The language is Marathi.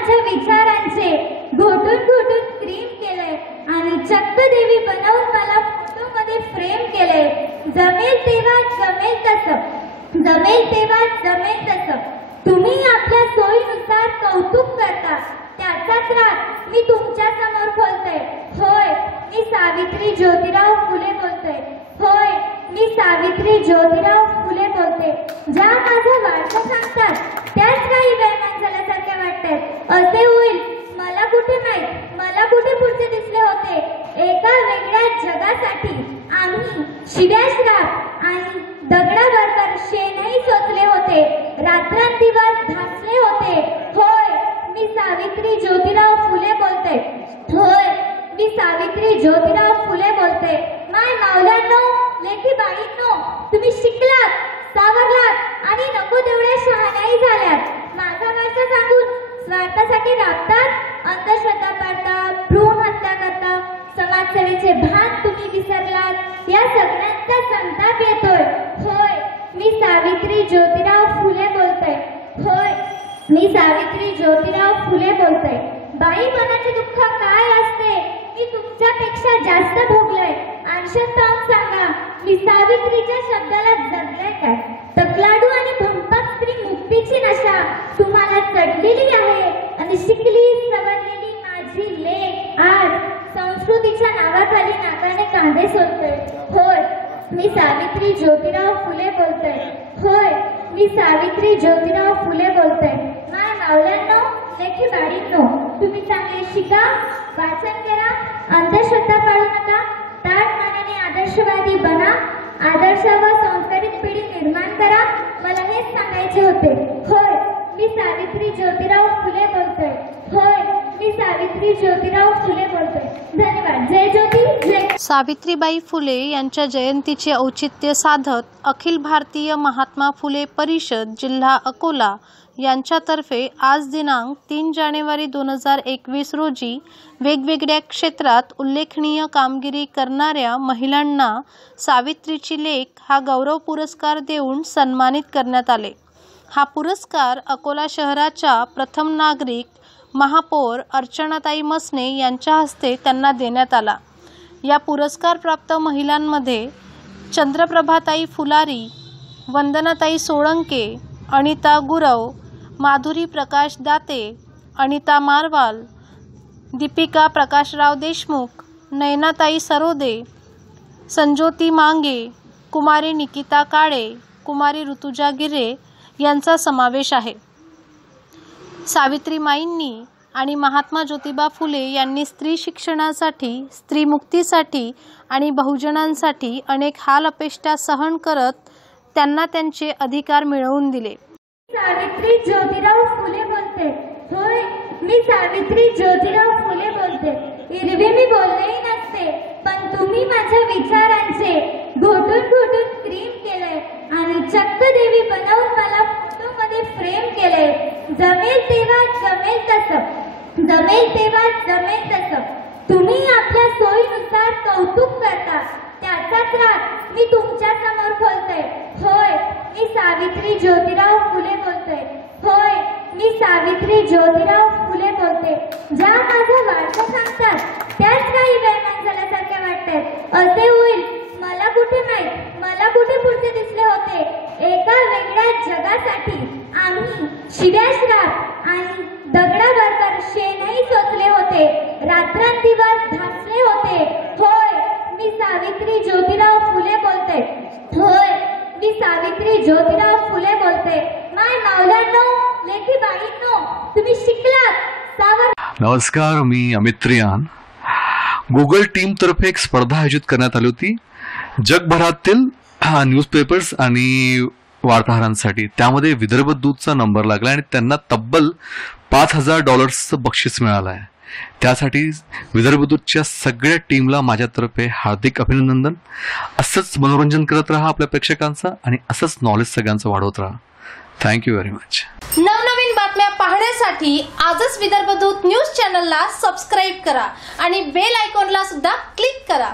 माझ्या विचारांचे घोटून घोटून क्रीम केलंय आणि चक्क देवी बनवून मला फोटोमध्ये फ्रेम केलंय। जमेल तेव्हा जमेल तसं, जमेल तेव्हा जमेल तसं तुम्ही आपल्या सोयीनुसार कौतुक करता, त्याचाच राग मी तुमच्या समोर खोलते। होय, मी सावित्री ज्योतिराव फुले बोलते। होय, मी सावित्री ज्योतिराव फुले बोलते। ज्या माझा वारसा सांगतात त्याच काही बेईमान झाल्यासारखे वाटतात। असे होईल मला कुठे माहित, मला कुठे पुढचे दिसले होते। एका वेगळ्या जगासाठी आम्ही शिव्याश्राप आणि दगडाबरोबर शेणही सोचले होते, रात्रंदिवस धासले होते। होय, मी सावित्री ज्योतिराव फुले बोलते। होय, मी सावित्री ज्योतिराव फुले बोलते। माय मावल्यांनो, लेखी बाईंनो, तुम्ही शिकलात, सावरलात आणि नको तेवढ्या शहाण्याही झाल्यात। माझा वारसा सांगून स्वार्थासाठी राबतात, अंधश्रद्धा पाळता, भ्रूण हत्या करता, समाजसेवेचे भान तुम्ही विसरलात। या सगळ्यांचा संताप येतोय। होय, मी सावित्री ज्योतिराव फुले बोलते। होय, मी सावित्री ज्योतिराव फुले बोलते। बाई मनाचे दुःख काय असते मी तुमच्यापेक्षा जास्त भोगलंय। आरशात पाहून सांगा, मी सावित्रीच्या शब्दाला जगलंय काय? तकलाडू आणि भंपाक स्त्री मुक्तीची नशा तुम्हाला चढलेली आहे आणि शिकली सवरलेली माझी लेक आज संस्कृतीच्या नावाखाली नाकाने कांदे सोडते। होय, मी सावित्री ज्योतिराव फुले बोलते। होय, मी सावित्री ज्योतिराव फुले बोलते। माय मावल्यांनो, लेखी बाळींनो, तुम्ही चांगले शिका, वाचन करा, अंधश्रद्धा पाळू नका, ताठ मानेने आदर्शवादी बना, आदर्श व संस्कारित पिढी निर्माण करा। मला हेच सांगायचे होते। होय, मी सावित्री ज्योतिराव फुले बोलते। होय, मी सावित्री ज्योतिराव फुले बोलते। धन्यवाद। जय ज्योती, जय। सावित्रीबाई फुले यांच्या जयंतीचे औचित्य साधत अखिल भारतीय महात्मा फुले परिषद जिल्हा अकोला यांच्यातर्फे आज दिनांक 3 जानेवारी 2021 रोजी वेगवेगळ्या क्षेत्रात उल्लेखनीय कामगिरी करणाऱ्या महिलांना सावित्रीची लेक हा गौरव पुरस्कार देऊन सन्मानित करण्यात आले। हा पुरस्कार अकोला शहराच्या प्रथम नागरिक महापौर अर्चनाताई मसने यांच्या हस्ते त्यांना देण्यात आला। या पुरस्कार प्राप्त महिलांमध्ये चंद्रप्रभाताई फुलारी, वंदनाताई सोळंके, अनिता गुरव, माधुरी प्रकाश दाते, अनिता मारवाल, दीपिका प्रकाशराव देशमुख, नयनाताई सरोदे, संज्योती मांगे, कुमारी निकिता काळे, कुमारी ऋतुजा गिरे यांचा समावेश आहे। सावित्रीमाईंनी आणि महात्मा ज्योतिबा फुले यांनी स्त्री शिक्षणासाठी, स्त्री मुक्तीसाठी आणि बहुजनांसाठी अनेक हाल अपेष्टा सहन करत त्यांना त्यांचे अधिकार मिळवून दिले। सावित्री ज्योतिराव फुले बोलते। होय, मी सावित्री ज्योतिराव फुले बोलते। एरवी मी बोललेही नसते, पण तुम्ही माझ्या विचारांचे घोटून घोटून क्रीम केलंय आणि चक्क देवी बनवून मला फोटोमध्ये फ्रेम केलंय। जमेल तेव्हा जमेल तसं, जमेल तेव्हा जमेल तसं तुम्ही आपल्या सोयीनुसार कौतुक करता, त्याचाच राग मी तुमच्या समोर खोलते। होय, मी सावित्री ज्योतिराव फुले बोलते। होय, मी सावित्री ज्योतिराव फुले बोलते। ज्या माझा वारसा सांगतात त्याच काही बेईमान झाल्यासारखे वाटतात। असे होईल मला कुठे माहित, मला कुठे पुढचे दिसले होते। एका वेगळ्या जगासाठी आम्ही शिव्याश्राप आणि दगडाबरोबर शेणही सोचले होते, रात्रंदिवस धासले होते। होय, मी सावित्री ज्योतिराव फुले बोलते। होय, मी सावित्री ज्योतिराव फुले बोलते। माय मावल्यांनो, लेखी बाईंनो, तुम्ही शिकलात, सावर। नमस्कार, मी अमित रियान। गुगल टीम तर्फे एक स्पर्धा आयोजित करण्यात आली होती जगभरातील न्यूजपेपर्स आणि वार्ताहरांसाठी। त्यामध्ये विदर्भ दूतचा नंबर लागला आणि त्यांना तब्बल $5000 बक्षीस मिळालं आहे। त्यासाठी विदर्भ दूतच्या सगळ्या टीमला माझ्यातर्फे हार्दिक अभिनंदन। असंच मनोरंजन करत राहा आपल्या प्रेक्षकांचं आणि असंच नॉलेज सगळ्यांचं वाढवत राहा। Thank you very much. नवनवीन बातम्या पाहण्यासाठी आजच विदर्भ दूत न्यूज चॅनलला सबस्क्राईब करा आणि बेल आयकॉनला सुद्धा क्लिक करा।